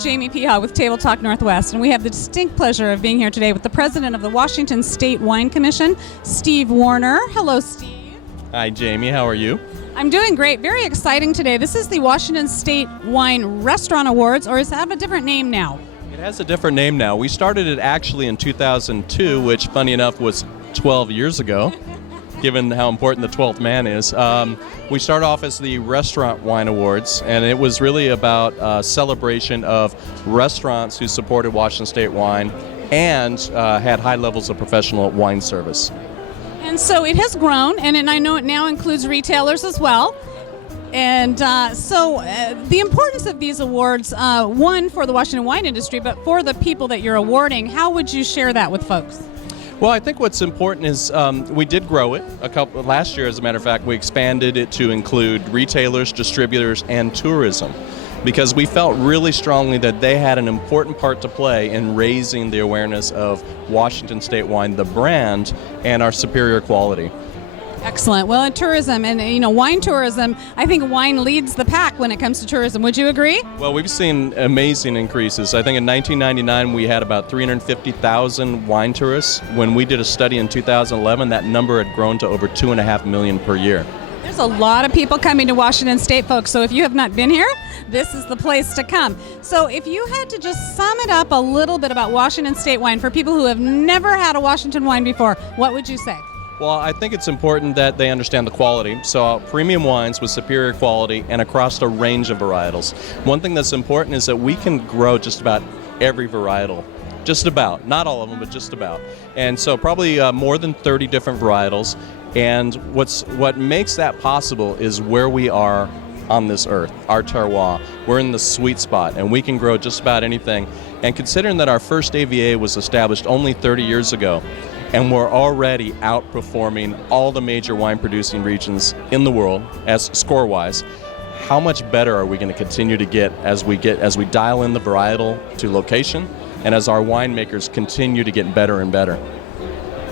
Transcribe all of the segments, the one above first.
It's Jamie Peha with TableTalk Northwest, and we have the distinct pleasure of being here today with the president of the Washington State Wine Commission, Steve Warner. Hello, Steve. Hi, Jamie. How are you? I'm doing great. Very exciting today. This is the Washington State Wine Restaurant Awards, or does it have a different name now? It has a different name now. We started it actually in 2002, which, funny enough, was 12 years ago, given how important the 12th man is. We started off as the Restaurant Wine Awards, and it was really about a celebration of restaurants who supported Washington State wine and had high levels of professional wine service. And so it has grown, and I know it now includes retailers as well. And the importance of these awards, one, for the Washington wine industry, but for the people that you're awarding, how would you share that with folks? Well, I think what's important is we did grow it. Last year, as a matter of fact, we expanded it to include retailers, distributors, and tourism, because we felt really strongly that they had an important part to play in raising the awareness of Washington State wine, the brand, and our superior quality. Excellent. Well, in tourism and wine tourism, I think wine leads the pack when it comes to tourism. Would you agree? Well, we've seen amazing increases. I think in 1999 we had about 350,000 wine tourists. When we did a study in 2011, that number had grown to over 2.5 million per year. There's a lot of people coming to Washington State, folks, so if you have not been here, this is the place to come. So if you had to just sum it up a little bit about Washington State wine for people who have never had a Washington wine before, what would you say? Well, I think it's important that they understand the quality. So premium wines with superior quality and across a range of varietals. One thing that's important is that we can grow just about every varietal. Just about. Not all of them, but just about. And so probably more than 30 different varietals. And what makes that possible is where we are on this earth, our terroir. We're in the sweet spot, and we can grow just about anything. And considering that our first AVA was established only 30 years ago, and we're already outperforming all the major wine-producing regions in the world, as score-wise, how much better are we going to continue to get as we dial in the varietal to location, and as our winemakers continue to get better and better?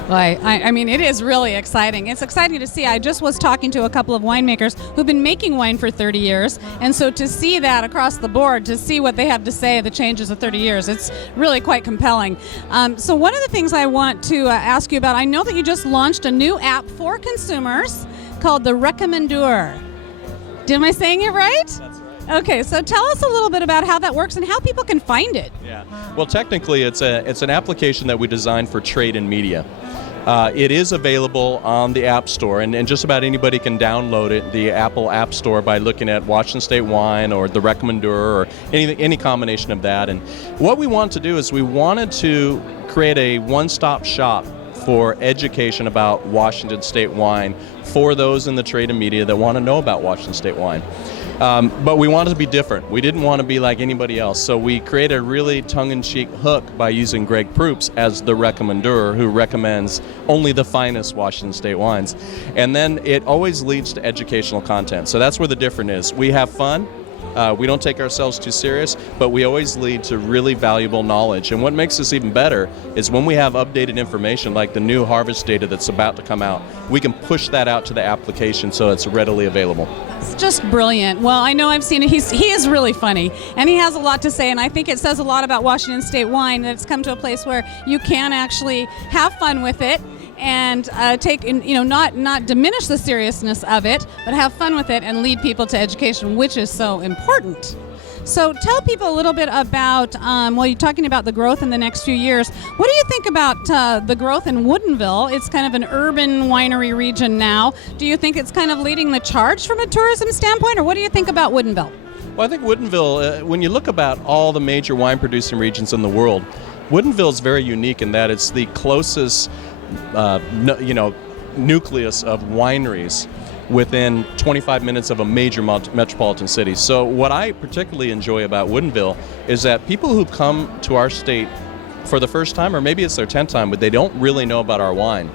Well, I mean, it is really exciting. It's exciting to see. I just was talking to a couple of winemakers who've been making wine for 30 years, and so to see that across the board, to see what they have to say, the changes of 30 years, it's really quite compelling. So one of the things I want to ask you about, I know that you just launched a new app for consumers called the Recommendeur. Am I saying it right? That's right. Okay, so tell us a little bit about how that works and how people can find it. Yeah. Well, technically, it's an application that we designed for trade and media. It is available on the App Store, and just about anybody can download it, the Apple App Store, by looking at Washington State Wine or the Recommendeur or any combination of that. And what we want to do is we wanted to create a one-stop shop for education about Washington State wine for those in the trade and media that want to know about Washington State wine. But we wanted to be different. We didn't want to be like anybody else. So we created a really tongue-in-cheek hook by using Greg Proops as the recommendeur, who recommends only the finest Washington State wines. And then it always leads to educational content. So that's where the difference is. We have fun. We don't take ourselves too serious, but we always lead to really valuable knowledge. And what makes this even better is when we have updated information, like the new harvest data that's about to come out, we can push that out to the application so it's readily available. It's just brilliant. Well, I know I've seen it. He is really funny, and he has a lot to say, and I think it says a lot about Washington State wine that it's come to a place where you can actually have fun with it and not diminish the seriousness of it, but have fun with it and lead people to education, which is so important. So tell people a little bit about, you're talking about the growth in the next few years. What do you think about the growth in Woodinville? It's kind of an urban winery region now. Do you think it's kind of leading the charge from a tourism standpoint, or what do you think about Woodinville? Well, I think Woodinville, when you look about all the major wine-producing regions in the world, Woodinville is very unique in that it's the closest nucleus of wineries within 25 minutes of a major metropolitan city. So what I particularly enjoy about Woodinville is that people who come to our state for the first time, or maybe it's their 10th time, but they don't really know about our wine,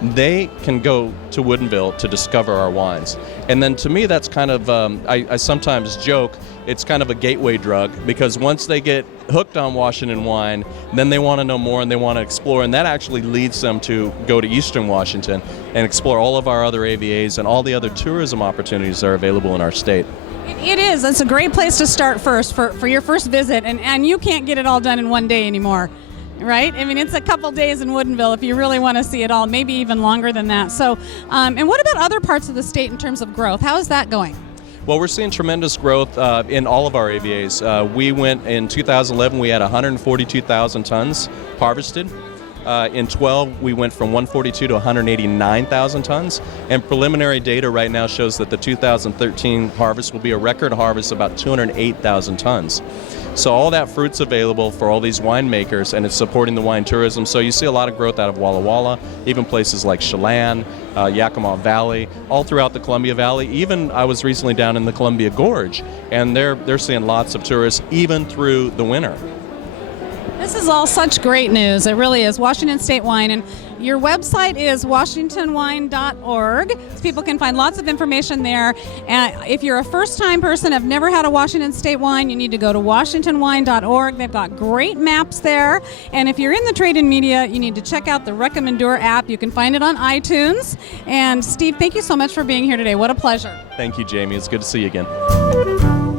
they can go to Woodinville to discover our wines. And then to me, that's kind of, I sometimes joke, it's kind of a gateway drug, because once they get hooked on Washington wine, then they want to know more and they want to explore, and that actually leads them to go to Eastern Washington and explore all of our other AVAs and all the other tourism opportunities that are available in our state. It is. It's a great place to start first for your first visit, and you can't get it all done in one day anymore, right? I mean, it's a couple days in Woodinville if you really want to see it all, maybe even longer than that. So, and what about other parts of the state in terms of growth? How is that going? Well, we're seeing tremendous growth in all of our AVAs. We went in 2011, we had 142,000 tons harvested. In 12, we went from 142 to 189,000 tons. And preliminary data right now shows that the 2013 harvest will be a record harvest of about 208,000 tons. So all that fruit's available for all these winemakers, and it's supporting the wine tourism. So you see a lot of growth out of Walla Walla, even places like Chelan, Yakima Valley, all throughout the Columbia Valley. Even I was recently down in the Columbia Gorge, and they're seeing lots of tourists even through the winter. This is all such great news. It really is. Washington State Wine, and your website is washingtonwine.org. So people can find lots of information there. And if you're a first-time person, have never had a Washington State wine, you need to go to washingtonwine.org. They've got great maps there. And if you're in the trade and media, you need to check out the Recommendeur app. You can find it on iTunes. And Steve, thank you so much for being here today. What a pleasure. Thank you, Jamie. It's good to see you again.